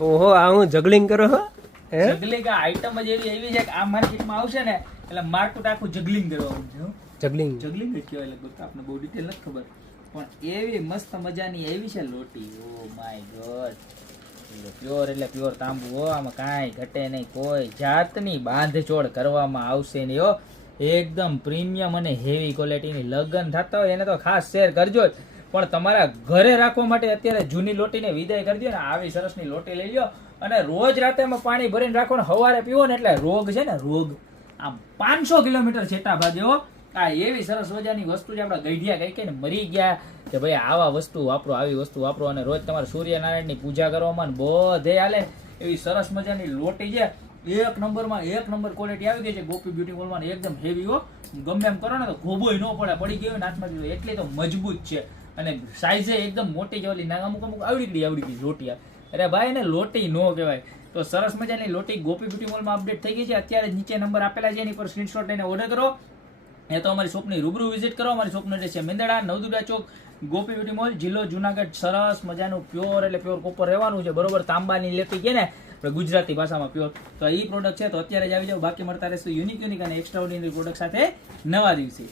ઓહો આ હું જગલિંગ કરો હો હે જગલિંગ આઈટમ જ એવી છે કે આ માર્કેટમાં આવશે ને એટલે માર્કેટ આખું જગલિંગ કરવાનું છે હો. જગલિંગ જગલિંગ જ કહેવાય લગભગ આપણે બહુ ડિટેલ નથી ખબર પણ એવી મસ્ત મજાની એવી છે લોટી ઓ માય ગોડ પ્યોર એટલે પ્યોર તાંબુ હો આમાં કાંઈ ઘટે નહીં કોઈ જાતની બાંધછોડ કરવામાં આવશે નહીં હો એકદમ પ્રીમિયમ અને હેવી ક્વોલિટીની લગન થતા હોય એને તો ખાસ શેર કરજો જ પણ તમારા ઘરે રાખવા માટે અત્યારે જૂની લોટીને વિદાય કરી દો ને આવી સરસની લોટી લઈ લો અને રોજ રાતે એમાં પાણી ભરીને રાખો ને સવારે પીવો ને એટલે રોગ છે ને રોગ આમ 500 કિલોમીટર છેટા ભાગે હો આ એવી સરસ મજાની વસ્તુ છે આપણા ગઈઢિયા કઈ કઈ ને મરી ગયા કે ભાઈ આવા વસ્તુ વાપરો આવી વસ્તુ વાપરો અને રોજ તમારે સૂર્યનારાયણની પૂજા કરવામાં ને બધે હાલે એવી સરસ મજાની લોટી છે એક નંબર ક્વોલિટી આવી ગઈ છે ગોપી બ્યુટી મોલમાં એકદમ હેવી હો ગમે એમ કરો ને તો ગોબોય ન પડે પડી ગયો ને હાથમાં એટલી તો મજબૂત છે અને સાઈઝે એકદમ મોટી છે ઓલી અમુક આવડી ગઈ લોટી અરે ભાઈ ને લોટી નો કહેવાય તો સરસ મજાની લોટી ગોપી બ્યુટી મોલમાં અપડેટ થઈ ગઈ છે અત્યારે નીચે નંબર આપેલા છે એની પર સ્ક્રીનશોટ લઈને ઓર્ડર કરો એ તો અમારી શોપની રૂબરૂ વિઝિટ કરો અમારી શોપનો એડ્રેસ છે મેંદડા નવદુર્ગા ચોક ગોપી બ્યુટી મોલ જિલ્લો જુનાગઢ સરસ મજાનું પ્યોર એટલે પ્યોર કોપર રહેવાનું છે બરોબર તાંબાની લેતી કે ને ગુજરાતી ભાષામાં પ્યોર તો એ પ્રોડક્ટ છે તો અત્યારે જ આવી જાવ બાકી મળતા રહેશું યુનિક અને એક્સ્ટ્રા ઓર્ડિનરી પ્રોડક્ટ સાથે નવા દિવસે